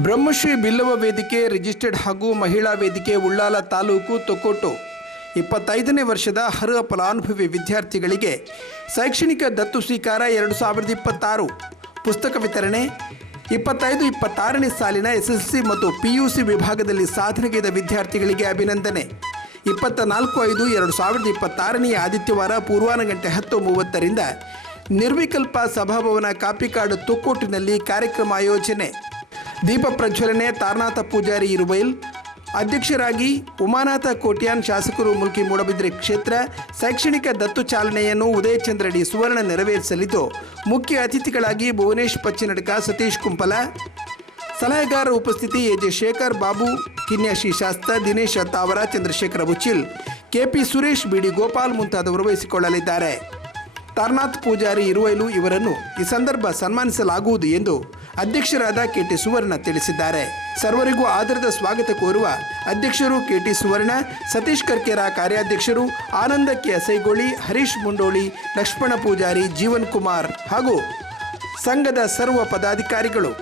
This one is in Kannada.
ಬ್ರಹ್ಮಶ್ರೀ ಬಿಲ್ಲವ ವೇದಿಕೆ ರಿಜಿಸ್ಟರ್ಡ್ ಹಾಗೂ ಮಹಿಳಾ ವೇದಿಕೆ ಉಳ್ಳಾಲ ತಾಲೂಕು ತೊಕ್ಕೊಟ್ಟು 25ನೇ ವರ್ಷದ ಅರ್ಹ ಫಲಾನುಭವಿ ವಿದ್ಯಾರ್ಥಿಗಳಿಗೆ ಶೈಕ್ಷಣಿಕ ದತ್ತು ಸ್ವೀಕಾರ 2026 ಪುಸ್ತಕ ವಿತರಣೆ 25-26ನೇ ಸಾಲಿನ SSLC ಮತ್ತು PUC ವಿಭಾಗದಲ್ಲಿ ಸಾಧನೆಗೈದ ವಿದ್ಯಾರ್ಥಿಗಳಿಗೆ ಅಭಿನಂದನೆ. 24/5/2026 ಆದಿತ್ಯವಾರ ಪೂರ್ವಾಹ್ನ ಗಂಟೆ 10:30ರಿಂದ ನಿರ್ವಿಕಲ್ಪ ಸಭಾಭವನ ಕಾಪಿಕಾಡು ತೊಕ್ಕೊಟ್ಟಿನಲ್ಲಿ ಕಾರ್ಯಕ್ರಮ ಆಯೋಜನೆ. ದೀಪ ಪ್ರಜ್ವಲನೆ ತಾರನಾಥ ಪೂಜಾರಿ ಇರುಬೈಲ್, ಅಧ್ಯಕ್ಷರಾಗಿ ಉಮಾನಾಥ ಕೋಟ್ಯಾನ್, ಶಾಸಕರು ಮುಲ್ಕಿ ಮೂಡಬಿದ್ರೆ ಕ್ಷೇತ್ರ. ಶೈಕ್ಷಣಿಕ ದತ್ತು ಚಾಲನೆಯನ್ನು ಉದಯಚಂದ್ರ ಡಿ ಸುವರ್ಣ ನೆರವೇರಿಸಲಿದ್ದು, ಮುಖ್ಯ ಅತಿಥಿಗಳಾಗಿ ಭುವನೇಶ್ ಪಚ್ಚಿನಡ್ಕ, ಸತೀಶ್ ಕುಂಪಲ, ಸಲಹೆಗಾರರ ಉಪಸ್ಥಿತಿ AJ ಶೇಖರ್, ಬಾಬು ಕಿನ್ಯಾಶಿ ಶಾಸ್ತ್ರ, ದಿನೇಶ್ ಅತ್ತಾವರ, ಚಂದ್ರಶೇಖರ ಬುಚ್ಚಿಲ್, KP ಸುರೇಶ್, BD ಗೋಪಾಲ್ ಮುಂತಾದವರು ವಹಿಸಿಕೊಳ್ಳಲಿದ್ದಾರೆ. ತಾರನಾಥ್ ಪೂಜಾರಿ ಇರುವೈಲು ಇವರನ್ನು ಈ ಸಂದರ್ಭ ಸನ್ಮಾನಿಸಲಾಗುವುದು ಎಂದು ಅಧ್ಯಕ್ಷರಾದ KT ಸುವರ್ಣ ತಿಳಿಸಿದ್ದಾರೆ. ಸರ್ವರಿಗೂ ಆದರದ ಸ್ವಾಗತ ಕೋರುವ ಅಧ್ಯಕ್ಷರು KT ಸುವರ್ಣ, ಸತೀಶ್ ಕರ್ಕೇರ ಕಾರ್ಯಾಧ್ಯಕ್ಷರು, ಆನಂದ ಕೆ ಅಸೈಗೋಳಿ, ಹರೀಶ್ ಮುಂಡೋಳಿ, ಲಕ್ಷ್ಮಣ ಪೂಜಾರಿ, ಜೀವನ್ ಕುಮಾರ್ ಹಾಗೂ ಸಂಘದ ಸರ್ವ ಪದಾಧಿಕಾರಿಗಳು.